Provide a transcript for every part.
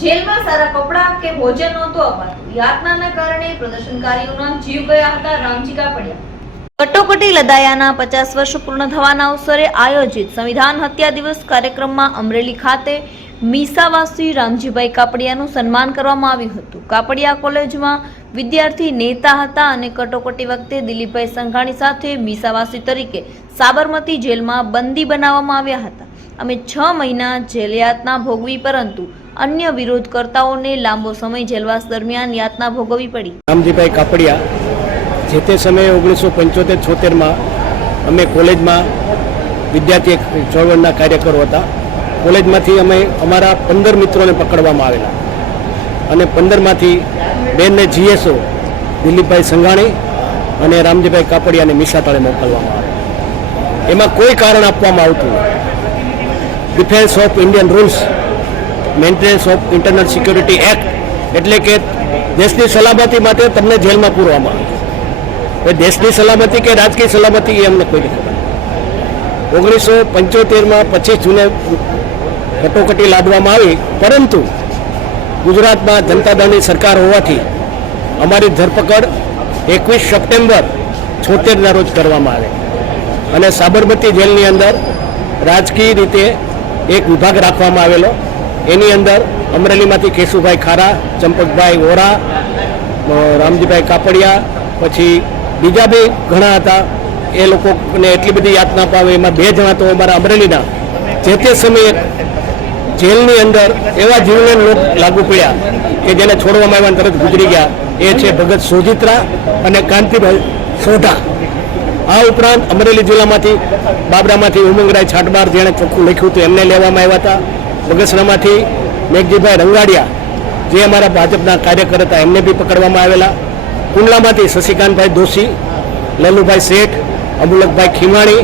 જેલમાં સારા કપડાં કે ભોજન નહોતું અપાતું. યાતનાના કારણે પ્રદર્શનકારીઓના જીવ ગયા હતા, રામજીકા પડ્યા. કટોકટી લદાયાના પચાસ વર્ષ પૂર્ણ થવાના અવસરે આયોજિત સંવિધાન હત્યા દિવસ કાર્યક્રમમાં અમરેલી ખાતે મીસાવાસી રામજીભાઈ કાપડિયાનું સન્માન કરવામાં આવ્યું હતું. કાપડિયા કોલેજમાં વિદ્યાર્થી નેતા હતા અને કટોકટી વખતે દિલીપભાઈ સંઘાણી સાથે મીસાવાસી તરીકે સાબરમતી જેલમાં બંદી બનાવવામાં આવ્યા હતા. અમે છ મહિના જેલયાતના ભોગવી પરંતુ અન્ય વિરોધકર્તાઓને લાંબો સમય જેલવાસ દરમિયાન યાતના ભોગવવી પડી. રામજીભાઈ કાપડિયા, જે તે સમયે ઓગણીસો પંચોતેર છોતેરમાં અમે કોલેજમાં વિદ્યાર્થી ચળવળના કાર્યકરો હતા. કોલેજમાંથી અમે અમારા પંદર મિત્રોને પકડવામાં આવેલા. અને પંદરમાંથી બેનને જીએસઓ, દિલીપભાઈ સંઘાણી અને રામજીભાઈ કાપડિયાને મિસા તળે મોકલવામાં આવે એમાં કોઈ કારણ આપવામાં આવતું defence of Indian rules maintenance of internal security act એટલે કે દેશની સલામતી માટે તમને જેલમાં પૂરવામાં આવે. છે દેશની સલામતી કે રાજકીય સલામતી એ અમને કોઈ નથી. ઓગણીસો પંચોતેરમાં પચીસ જૂને કટોકટી લાદવામાં આવી, પરંતુ ગુજરાતમાં જનતા દળની સરકાર હોવાથી અમારી ધરપકડ એકવીસ સપ્ટેમ્બર છોતેરના રોજ કરવામાં આવે. અને સાબરમતી જેલની અંદર રાજકીય રીતે એક વિભાગ રાખવામાં આવેલો. એની અંદર અમરેલીમાંથી કેશુભાઈ ખારા, ચંપકભાઈ વોરા રામજીભાઈ કાપડિયા, પછી બીજા બી ઘણા હતા. એ લોકોને એટલી બધી યાતના પાવે એમાં બે જણા તો અમારા અમરેલીના. જે તે સમયે જેલની અંદર એવા જીવને લોક લાગુ પડ્યા કે જેને છોડવામાં આવ્યા તરત ગુજરી ગયા. એ છે ભગત સોજિત્રા અને કાંતિભાઈ સોઢા. આ ઉપરાંત અમરેલી જિલ્લામાંથી બાબરામાંથી ઉમંગરાય છાટબાર જેણે ચોખ્ખું લખ્યું હતું. એમને લેવામાં આવ્યા હતા. બગસરામાંથી મેઘજીભાઈ રંગાડિયા, જે અમારા ભાજપના કાર્યકર હતા એમને બી પકડવામાં આવેલા. કુંડલામાંથી શશિકાંતભાઈ દોશી, લલ્લુભાઈ શેઠ, અમુલકભાઈ ખીમાણી,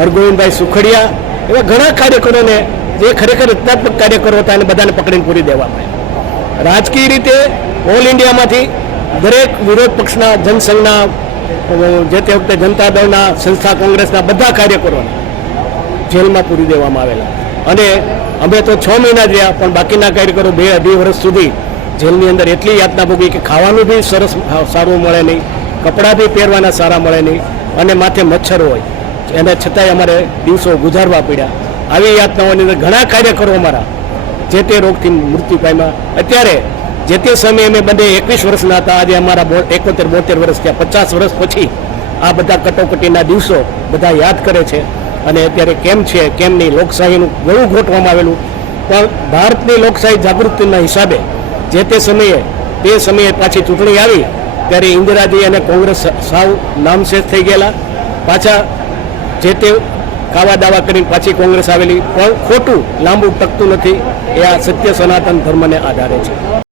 હરગોવિંદભાઈ સુખડિયા એવા ઘણા કાર્યકરોને જે ખરેખર રચનાત્મક કાર્યકરો હતા એને બધાને પકડીને પૂરી દેવામાં આવ્યા રાજકીય રીતે ઓલ ઇન્ડિયામાંથી દરેક વિરોધ પક્ષના, જનસંઘના, જે તે વખતે જનતા દળના, સંસ્થા કોંગ્રેસના બધા કાર્યકરોને જેલમાં પૂરી દેવામાં આવેલા. અને અમે તો છ મહિના રહ્યા, પણ બાકીના કાર્યકરો બે અઢી વર્ષ સુધી જેલની અંદર એટલી યાતના ભોગવી કે ખાવાનું બી સરસ સારું મળે નહીં, કપડાં બી પહેરવાના સારા મળે નહીં, અને માથે મચ્છર હોય. એને છતાંય અમારે દિવસો ગુજારવા પડ્યા. આવી યાતનાઓની અંદર ઘણા કાર્યકરો અમારા, જે તે રોગથી મૃત્યુ પામ્યા. અત્યારે જે તે સમયે અમે બંને એકવીસ વર્ષના હતા, આજે અમારા એકોતેર બોતેર વર્ષ થયા. પચાસ વર્ષ પછી આ બધા કટોકટીના દિવસો બધા યાદ કરે છે. અને અત્યારે કેમ છે કેમ નહીં લોકશાહીનું ઘણું ગોઠવામાં આવેલું? પણ ભારતની લોકશાહી જાગૃતિના હિસાબે જે તે સમયે તે સમયે પાછી ચૂંટણી આવી, ત્યારે ઇન્દિરાજી અને કોંગ્રેસ સાવ નામશેષ થઈ ગયેલા. પાછા જે તે કાવા દાવા કરીને પાછી કોંગ્રેસ આવેલી, પણ ખોટું, લાંબુ ટકતું નથી. એ આ સત્ય સનાતન ધર્મને આધારે છે.